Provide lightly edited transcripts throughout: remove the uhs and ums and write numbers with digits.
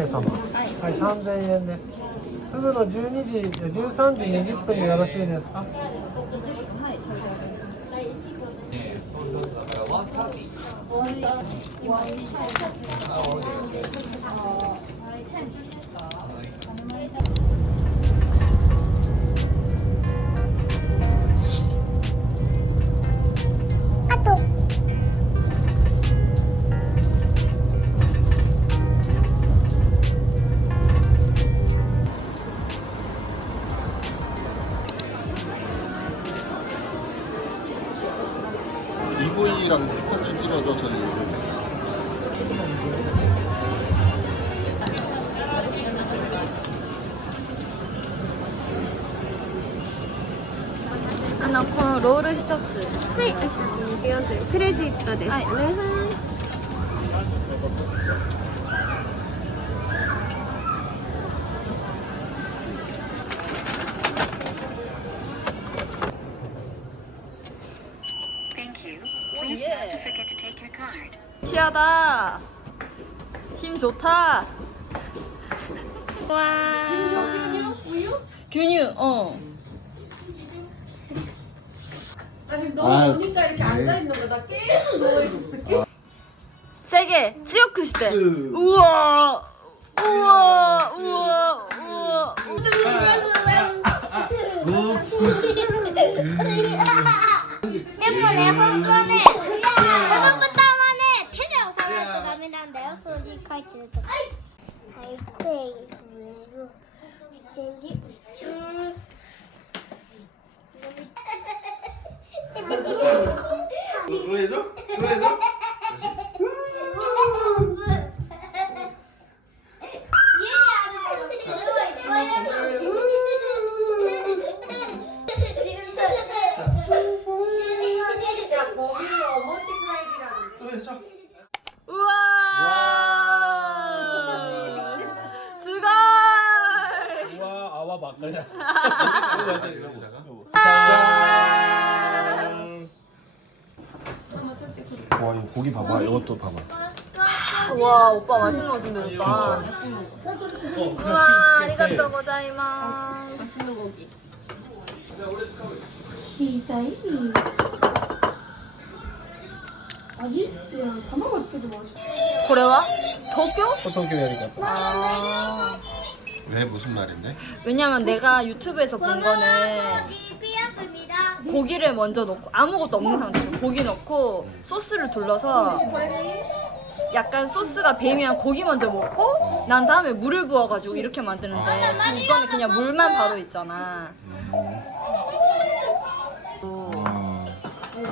名様。はい、3000円です。すぐの12時、13時20分でよろしいですか？20分、はい、それでお願いします。EV랑 똑같이 찍어줘 저는. 아, このロール一つ。はい、足元に行くよというクレジットです。はい、お願いします。시하다. 힘 좋다. 와. 균유, 어. 아니 너 보니까 이렇게 앉아있는 거나 계속 누워있었어. 세게, 強くして. 우와. 우와. 우와. 우와. 때문에 혼돈에 저번부터 만에 테레오 사람도 남이란데요. 소리 카이트도. 하이테이로 이제 또 해줘? 또 해줘? 또 해줘? 우와. 수고이. 우와, 아와 막걸리야. 와 이거 고기 봐봐. 이것도 봐봐. 와, 오빠 맛있는 거 준비했다. 우와, 아리가또 고자이마스. 맛있는 고기. 味？いや、卵つけても美味しい。これは? 도쿄? 보통 여리가. 아. 왜 무슨 말인데? 왜냐면 내가 유튜브에서 본 거는 고기를 먼저 넣고 아무것도 없는 상태에서 고기 넣고 소스를 둘러서 약간 소스가 배이면 고기 먼저 먹고 난 다음에 물을 부어가지고 이렇게 만드는데 지금 이거는 그냥 물만 바로 있잖아.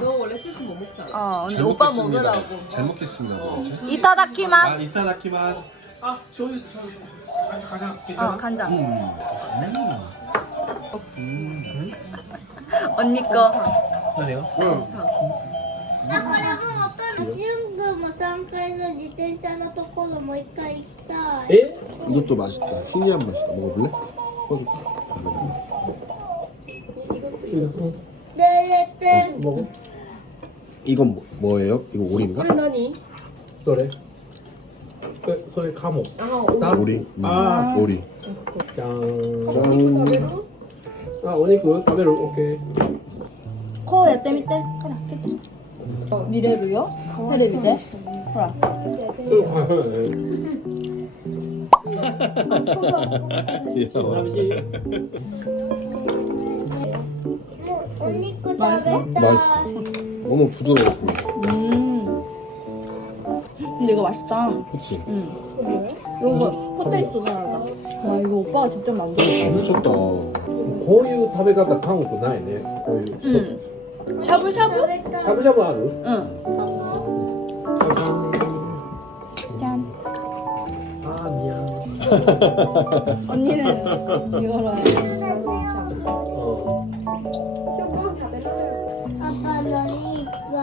너 원래 스시 못 먹잖아. 언니 오빠 먹으라고. 잘 먹겠습니다. 뭐지? 이타다키마스. 이타다키마스. 아, 저기 있어, 저기. 가자, 괜찮아? 간장. 언니 거. 아니요? だからもう純君も3階の自転車のところもう一回行きたい。 에? 이것도 맛있다. 신기한 맛이다. 먹어볼래? 꺼줄까? 네, 먹어. 이건 뭐예요? 이거 오리인가? これ何？ 그래. 소리 카모. 오리. 아, 오리. 짠. お肉食べる？ 아, 오니쿠 타베루. 오케이. こうやってみて。ほら、見れるよ。テレビで。ほら。 잠시. お肉食べたい。 맛있어. 너무 부드러워. 근데 이거 맛있다. 그치? 응. 이거 포테이토 사라다. 와, 이거 오빠가 직접 만든 거. 미쳤다. こういう食べ方韓国ないね。こういう。 응. 샤브샤브? 食べたい。 샤브샤브ある? 응. 짠. 아, 미안. 언니는 이거로 해. 아빠 너희 좋아.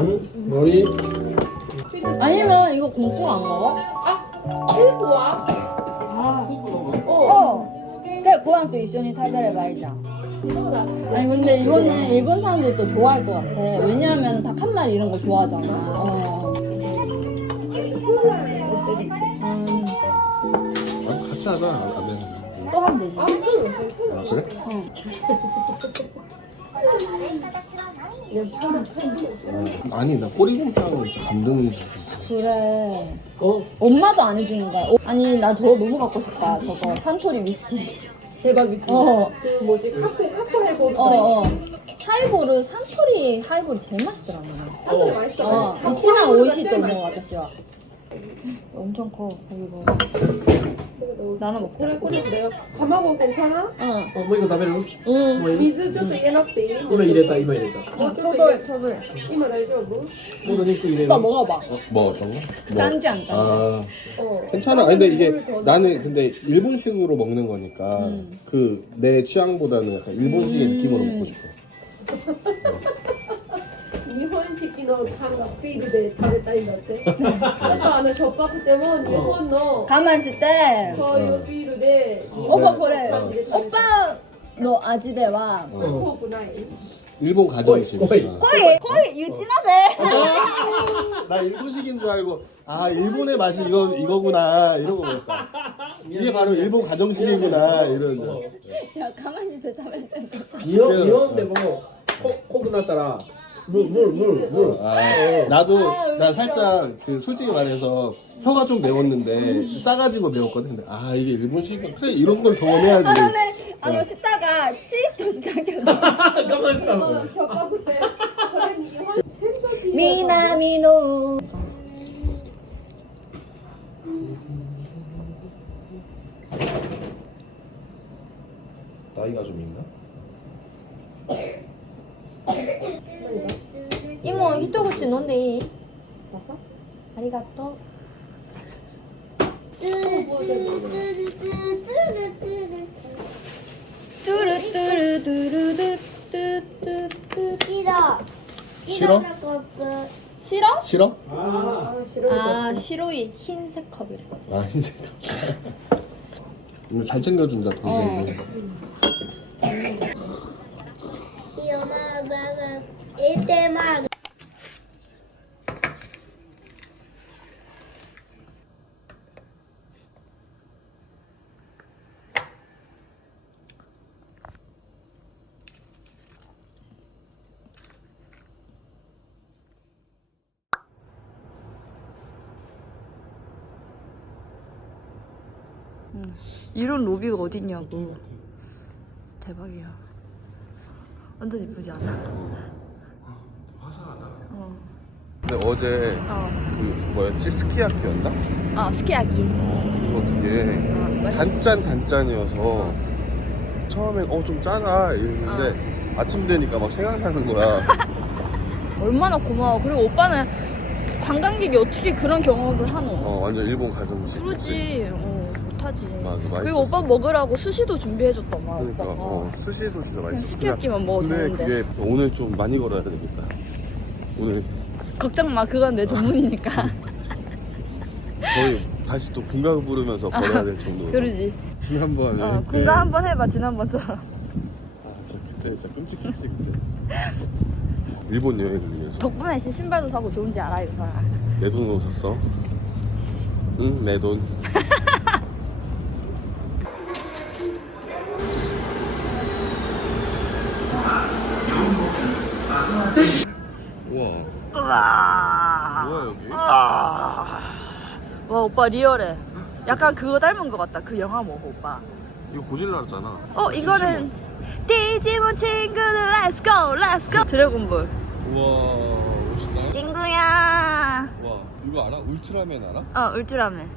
응? 머리? 아니면 이거 공포 안 먹어? 좋아. 그래, 그거랑 또一緒に 食べればいいじゃん. 아니 근데 이거는 일본 사람들도 좋아할 것 같아. 왜냐하면 닭 한 마리 이런 거 좋아하잖아. 괜찮아. 안 돼. 또 하면 되지. 아, 그래? 아니 나 꼬리곰탕은 진짜 감동이었어. 그래. 엄마도 안 해주는 거야. 아니 나 저거 너무 갖고 싶다. 저거 산토리 위스키. 대박이지. 그 뭐지 카프 해고 하이볼은 산토리 하이볼 제일 맛있더라. 카프 맛있어. 이치만 오이시도 뭐私は. 엄청 커. 이거. 나눠 먹자. 그래 내가 가마고 괜찮아? 응. もう一個食べる？ 응. もういい？水ちょっと入れなくていい？今入れた今入れた。 저도해.今大丈夫？ もう肉入れる。 오빠 먹어봐. 뭐 어떤 거? 짠지 안 짠지. 아 괜찮아. 아니, 근데 이게 나는 근데 일본식으로 먹는 거니까 그 내 취향보다는 약간 일본식의 느낌으로 먹고 싶어. 日本式の缶がフィールで食べたいんだって。ちょっとしょっぱくても日本の 가만 있을 때. そういうフィールで 오빠 그래. 응. 오빠 너 아지대와 遠くない？ 일본 가정식. 거의. 거의 유진하네. 나 일본식인 줄 알고 아 일본의 맛이 이거구나 이러고 먹었다. 이게 바로 일본 가정식이구나 이런. 야 가만히 있을 때 하면 돼. 日本でも濃くなったら물. 아, 나 살짝 그 솔직히 말해서 혀가 좀 매웠는데 짜가지고 매웠거든. 근데 아 이게 일본식 그래 이런 걸 경험해야지. 아 씻다가 찌익도 시작했어. 我慢したの。しょっぱくてこれ日本鮮度しい。 미나미노. 나이가 좀 있나? 이모 히토구치 논데 이? 아리가또. 싫어? 싫어? 싫어? 아 싫어이 흰색 컵이래. 아 흰색. 오늘 잘 챙겨준다 동생이. 이런 로비가 어딨냐고. 대박이야. 완전 이쁘지 않아? 화사하다. 어. 근데 어제 그 뭐였지 스키야키였나? 아 스키야키. 이거 되게 단짠이어서 처음엔 좀 짜다 이랬는데 아침 되니까 막 생각나는 거야. 얼마나 고마워. 그리고 오빠는 관광객이 어떻게 그런 경험을 하노? 완전 일본 가정식. 그러지. 못하지. 맞아, 맛있었어. 그리고 오빠 먹으라고 수시도 준비해줬더만. 그러니까 오빠가. 스시도 진짜 그냥 맛있어. 스키야키만 먹어도 근데 되는데. 그게 오늘 좀 많이 걸어야 되겠다. 오늘 걱정 마. 그건 내 전문이니까. 거의 다시 또 군가 부르면서 걸어야 될 정도로. 그러지. 지난번에 군가 한번 해봐. 지난번처럼. 진짜 그때 진짜 끔찍했지 그때. 일본 여행을 위해서 덕분에 신발도 사고 좋은지 알아 이 사람. 내 돈으로 샀어. 응, 내 돈. 우와. 뭐야 여기? 와 오빠 리얼해. 약간 그거 닮은 것 같다. 그 영화 뭐고 오빠? 이거 고질라잖아. 이거는 디지몬 친구들 Let's go Let's go 드래곤볼. 우와 멋있다. 친구야. 와 이거 알아? 울트라맨 알아? 울트라맨.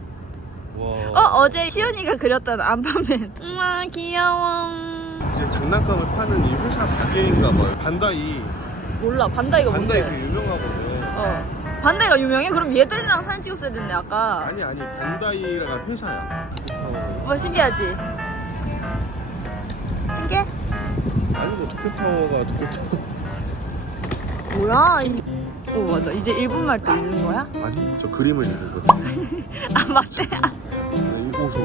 와. 어제 시연이가 그렸던 안파맨. 우와 귀여워. 이제 장난감을 파는 이 회사 가게인가 봐요. 반다이. 몰라 반다이가 반다이 뭔데? 되게 유명하거든. 반다이가 유명해? 그럼 얘들이랑 사진 찍었어야 됐네 아까. 아니 반다이라는 회사야. 오빠 신기하지? 신기해? 아니 뭐 도쿄타워가 도쿄타워. 뭐야? 오 맞아. 이제 일본말도 읽는 거야? 아니 저 그림을 읽거든. 아 맞대. 이거서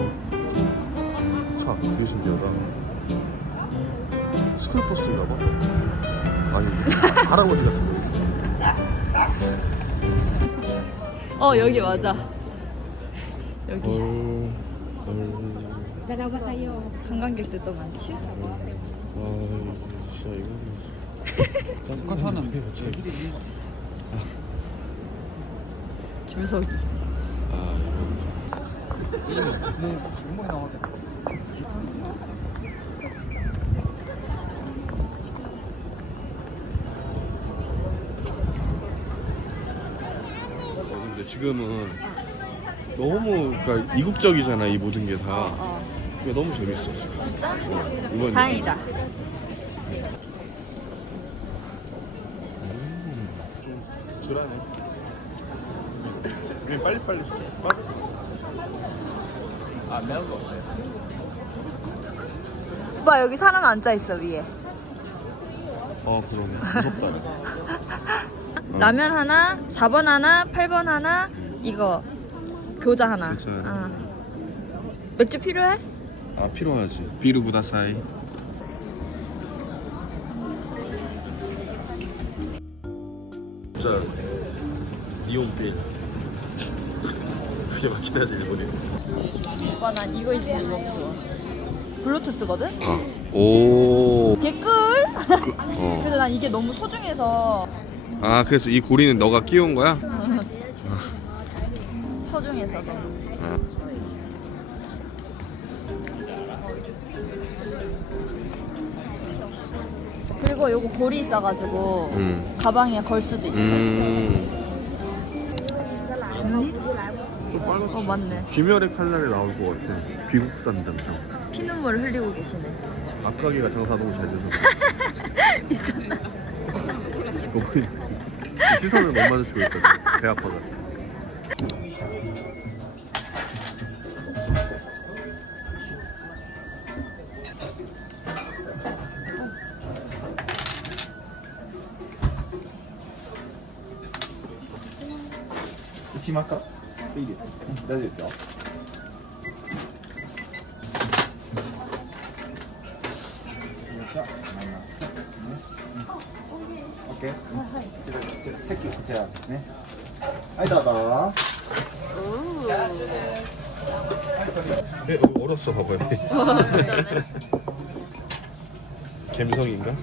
차 되게 신기하다. 스쿨버스인가 봐. 아니 할아버지 같은 거. 여기 맞아. 여기. 관광객들도 많지? 진짜 이거 짜증나는 줄서기. 근데 지금은 너무 그러니까 이국적이잖아 이 모든 게 다. 그게 너무 재밌어 지금. 진짜? 이번 다행이다. 좀 덜하네. 우리 빨리빨리 빠져. 아 매운 거 없어요. 오빠 여기 사람 앉아 있어 위에. 그러네. 무섭다. 라면 하나, 4번 하나, 8번 하나, 이거 교자 하나. 괜찮아. 맥주 필요해? 아 필요하지. 비루 구다사이. 진짜 니온빌. 그게 맞긴 하지 일본이. 오빠 난 이거 있으면 이거 좋아. 블루투스거든? 오. 개꿀! 어. 그래서 난 이게 너무 소중해서. 아 그래서 이 고리는 너가 끼운 거야? 소중해서 너무. 그리고 요거 고리 있어가지고 가방에 걸 수도 있어. 좀 빨갛지. 맞네. 귀멸의 칼날이 나올 것 같아. 귀국산 담당. 피눈물을 흘리고 계시네. 아까기가 장사 너무 잘 돼서. 있잖아. 시선을 못 마주치고 있다. 배 아파서.しまったいいです大丈夫ですよじゃあオッケー席こちらですねはいどうぞ너무 어렸어 봐봐요. 갬성인가?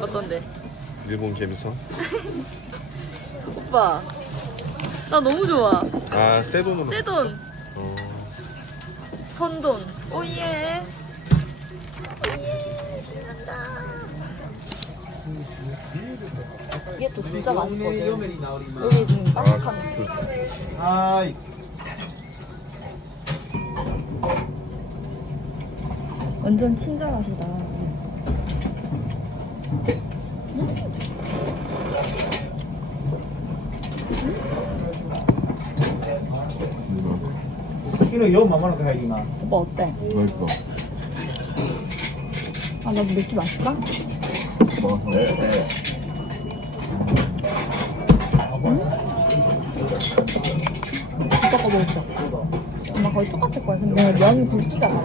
어떤데? 일본 갬성? 오빠 나 너무 좋아. 아 세돈으로. 떼돈 어. 선돈 오예 오예 신난다. 이게 또 진짜 맛있거든. 여기 지금 바삭한はーい 완전 친절하시다. 키로 요まもなく入ります 오빠 어때? 맛있어. 아 나도 맥주 마실까? 오빠 거 먹자. 아마 거의 똑같을 거야. 근데 면 굵기가 달라.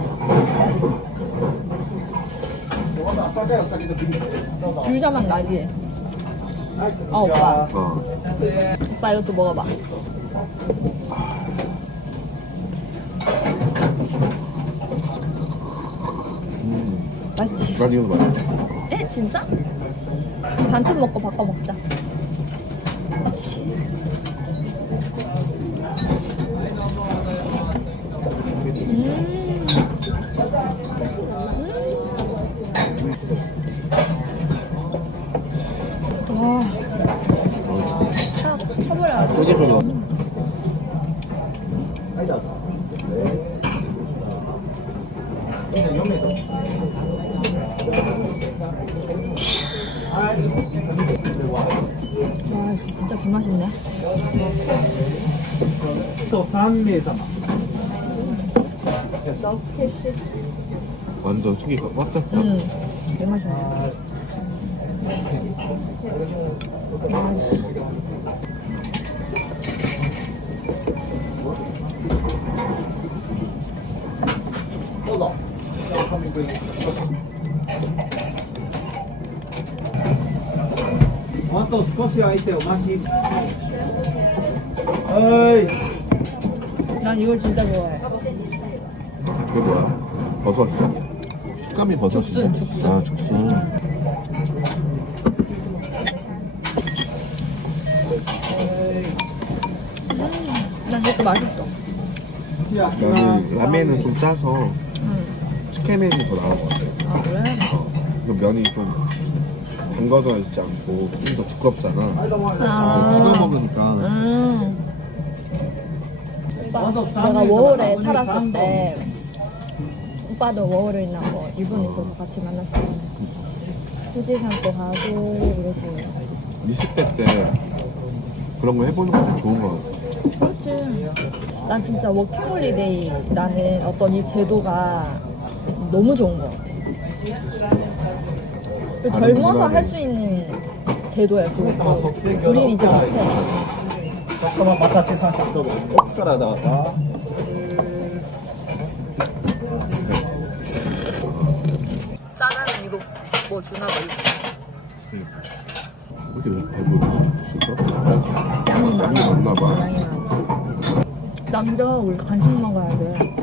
귤자만 나지? 아 오빠. 오빠 이것도 먹어봐. 맞지? 난 이거 맛있어. 에? 진짜? 반찬 먹고 바꿔 먹자. 와. 쳐버려야지. 쫄깃쫄깃. 와, 진짜 개맛있네. と3名様 완전 속이 꽉 찼다. 개맛있네.あと少し空いてお待ちはーい 난 이걸 진짜 좋아해. 그게 뭐야? 버섯이야? 식감이 버섯이야? 죽순. 아, 죽순. 난 이것도 맛있어. 나는 라멘은 좀 짜서 치케맨이 더 나은 것 같아. 아 그래? 이거 면이 좀 담가져 있지 않고 좀 더 두껍잖아. 아. 찍어 먹으니까. 내가 워홀에 살았을 때 오빠도 워홀에 있나 뭐 일본에 있어서 같이 만났어. 후지산도 가고 이러고. 20대 때 그런 거 해보는 거 되게 좋은 거 같아. 그렇지. 난 진짜 워킹홀리데이라는 어떤 이 제도가 너무 좋은 것 같아. 그 다른 젊어서 문화를. 할 수 있는 제도야 그것도. 우린 이제 못해. 젓가락 나왔다. 짜장면 이거 뭐 주나 봐. 이렇게 배부르지? 진짜? 양이 양이 많나 봐. 양이 많아. 남자 우리 간식 먹어야 돼.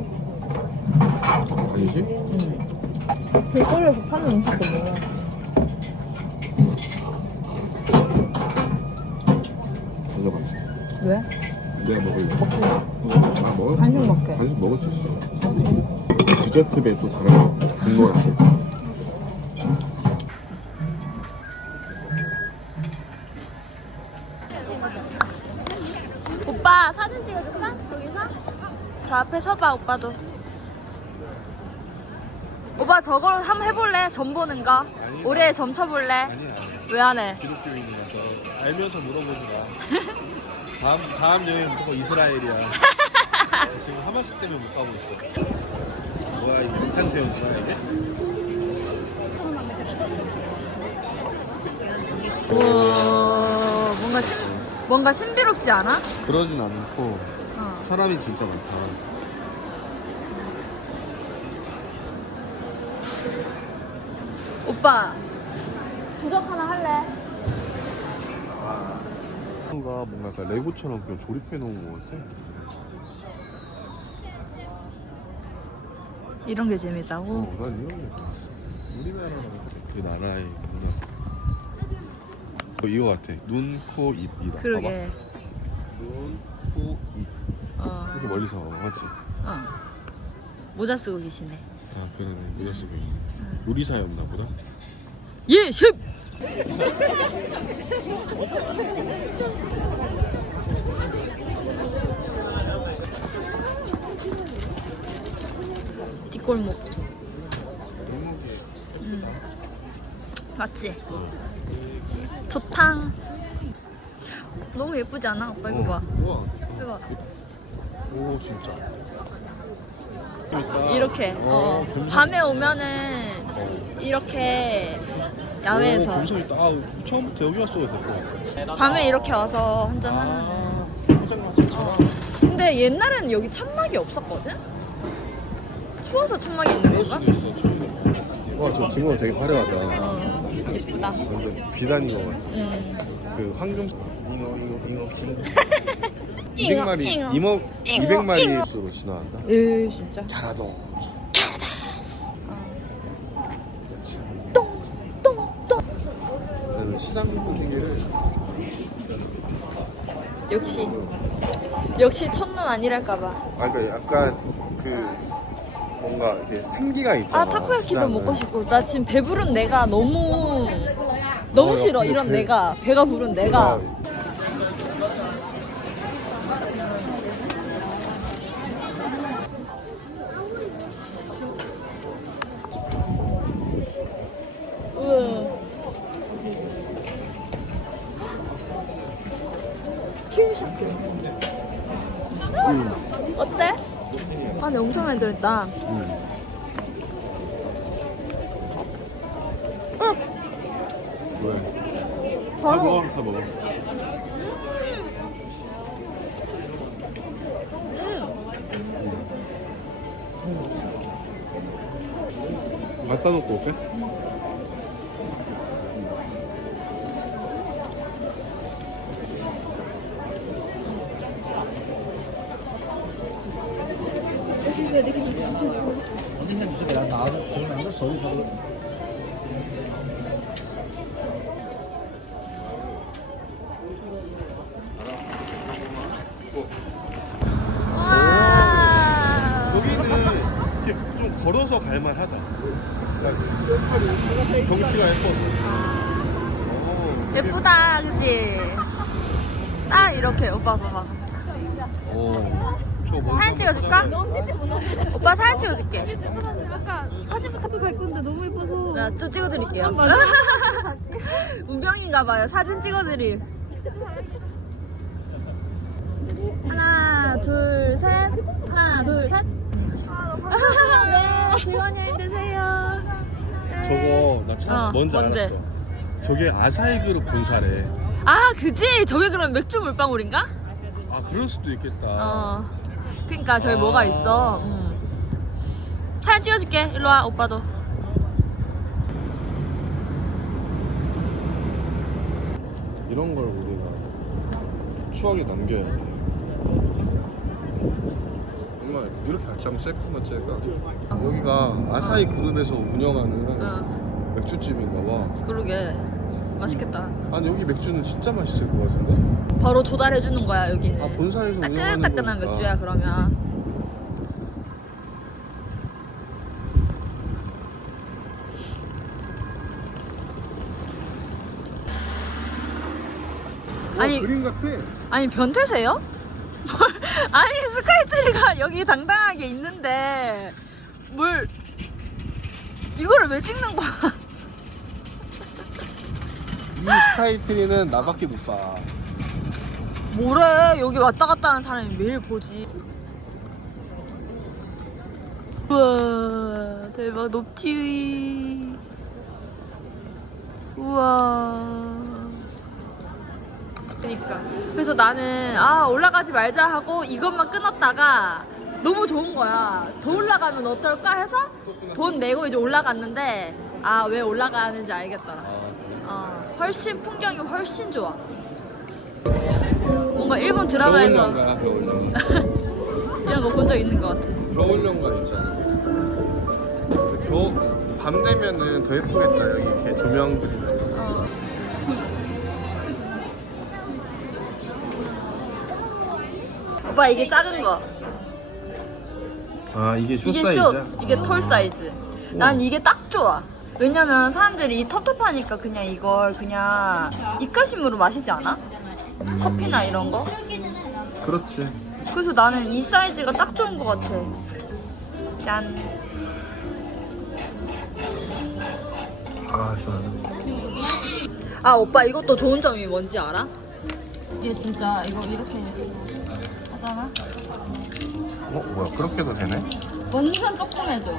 아니지? 응. 길거리에서 파는 음식도 몰라. 가져가. 왜? 내가 먹을래. 아, 먹어? 간식 먹게. 간식 먹을 수 있어. 디저트에 또 다른 분노가 있어. 오빠 사진 찍어줄까? 여기서? 저 앞에 서봐 오빠도. 오빠 저걸 한번 해볼래? 점 보는 거. 올해 점 쳐볼래? 왜 안 해? 기독교 인이라서 알면서 물어보지 마. 다음 여행 무조건 이스라엘이야. 지금 하마스 때문에 못 가고 있어. 뭐야 이 괜찮 태우구나 이게? 우와, 뭔가 신비롭지 않아? 그러진 않고 어. 사람이 진짜 많다. 오빠 부적 하나 할래? 뭔가 약간 레고처럼 그냥 조립해 놓은 거 같아. 이런 게 재밌다고? 난 이런 게 우리나라랑 그 나라의 문화. 이거 같아. 눈, 코, 입이다. 그러게. 눈, 코, 입. 어. 이렇게 멀리서 봐봐, 맞지? 어. 모자 쓰고 계시네. 아, 그러네. 모자 쓰고 있네. 요리사였나 보다. 예, 셰프! 뒷골목. 맞지? 좋탕. 너무 예쁘지 않아? 오빠 이거 봐. 우와. 이거 봐. 오, 진짜. 이렇게. 밤에 오면은 이렇게 야외에서 감성 있다. 아, 처음부터 여기 왔어야 될 것 같아. 밤에 이렇게 와서 한잔 하는. 아, 포장마차처럼. 근데 옛날에는 여기 천막이 없었거든? 추워서 천막이 있는 건가? 와, 저 징어 되게 화려하다. 예쁘다. 완전 비단인 것 같아. 응. 그 황금 잉어 징어. 200마리 이모 200마리수로 진화한다. 에 진짜. 잘하동. 똥똥똥. 나는 시장 분위기를 역시 첫눈 아니랄까봐. 그러니까 약간 그 뭔가 이렇게 생기가 있잖아. 아 타코야키도 시장은. 먹고 싶고 나 지금 배부른 내가 너무 싫어. 근데 이런 내가 배가 부른 내가. 어때? 안에 엄청 많이 들어있다. 왜? 바로 다 먹어. 갖다 놓고 올게. 기억난다. 저기 가고. 와. 여기는 이렇게 좀 걸어서 갈만하다. 경치가 예뻐. 예쁘다, 그치? 딱 이렇게 오빠 봐봐. 저거 뭐 사진 찍어줄까? 오빠 사진 찍어줄게. 아까 사진부터 갈 건데 너무 예뻐서. 나 또 찍어드릴게요. 운명인가봐요. 사진 찍어드릴. 하나, 둘, 셋. 하나, 둘, 셋. 네, 즐거운 여행 되세요. 저거 나 찾았어. 뭔지 뭔데? 알았어. 저게 아사히 그룹 본사래. 아, 그지? 저게 그럼 맥주 물방울인가? 아 그럴 수도 있겠다. 그니까 저기 뭐가 있어. 사진 찍어줄게. 일로 와, 오빠도. 이런 걸 우리가 추억에 남겨야 돼. 정말 이렇게 같이 한번 셀카 한번 찍을까? 여기가 아사히 그룹에서 운영하는 맥주집인가 봐. 그러게. 맛있겠다. 아니 여기 맥주는 진짜 맛있을 것 같은데? 바로 조달해주는 거야, 여기는. 아 본사에서 운영하는 따끈따끈한 거니까. 맥주야, 그러면. 아니, 그림 같아. 아니 변태세요? 아니 스카이트리가 여기 당당하게 있는데 뭘 이거를 왜 찍는 거야? 이 스카이트리는 나밖에 못 봐. 뭐래, 여기 왔다 갔다 하는 사람이 매일 보지. 우와 대박, 높지. 우와. 그러니까 그래서 나는 올라가지 말자 하고 이것만 끊었다가 너무 좋은 거야. 더 올라가면 어떨까 해서 돈 내고 이제 올라갔는데 왜 올라가는지 알겠더라. 훨씬 풍경이 훨씬 좋아. 뭔가 일본 드라마에서 겨울연가. 이런 거 본 적 있는 것 같아. 겨울연가 있잖아. 밤 되면은 더 예쁘겠다. 여기 이렇게 조명들이. 오빠 이게 작은 거. 이게 이게 숏, 이게 톨 사이즈. 난 이게 딱 좋아. 왜냐면 사람들이 텁텁하니까 그냥 이걸 그냥 입가심으로 마시지 않아? 커피나 이런 거? 그렇지. 그래서 나는 이 사이즈가 딱 좋은 것 같아. 짠. 좋아. 오빠 이것도 좋은 점이 뭔지 알아? 이게 진짜 이거 이렇게 하잖아? 뭐야? 그렇게도 되네? 완전 조그매져.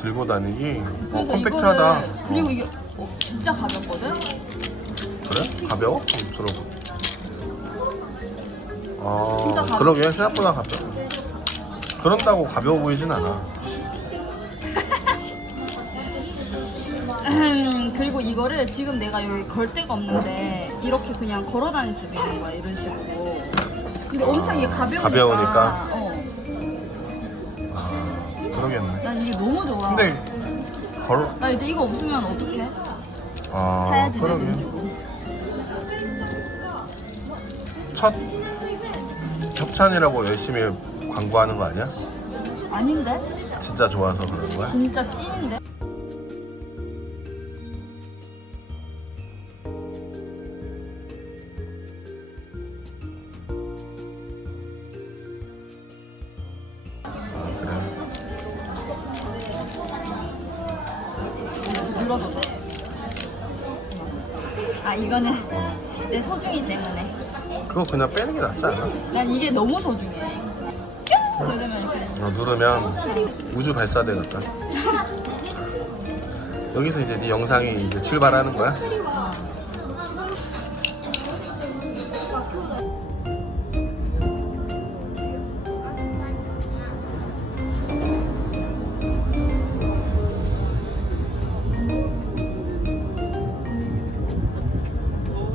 들고 다니기? 그래서 컴팩트하다. 이거를 그리고 이게 진짜 가볍거든? 그래? 가벼워? 들어봐. 진짜 가볍- 그러게 생각보다 가벼워. 그런다고 가벼워 보이진 않아. 그리고 이거를 지금 내가 여기 걸 데가 없는데 이렇게 그냥 걸어 다닐 수 있는 거야, 이런 식으로. 근데 엄청 이게 가벼우니까. 그러겠네. 난 이게 너무 좋아. 근데 나 이제 이거 없으면 어떡해? 사야지 내 돈 주고. 첫 협찬이라고 열심히 광고하는 거 아니야? 아닌데? 진짜 좋아서 그러는 거야? 진짜 찐인데? 눌러도 돼. 이거는 내 소중이 때문에. 그거 그냥 빼는 게 낫지 않아? 난 이게 너무 소중해. 누르면 이렇게. 누르면 우주 발사대 같다. 여기서 이제 네 영상이 이제 출발하는 거야?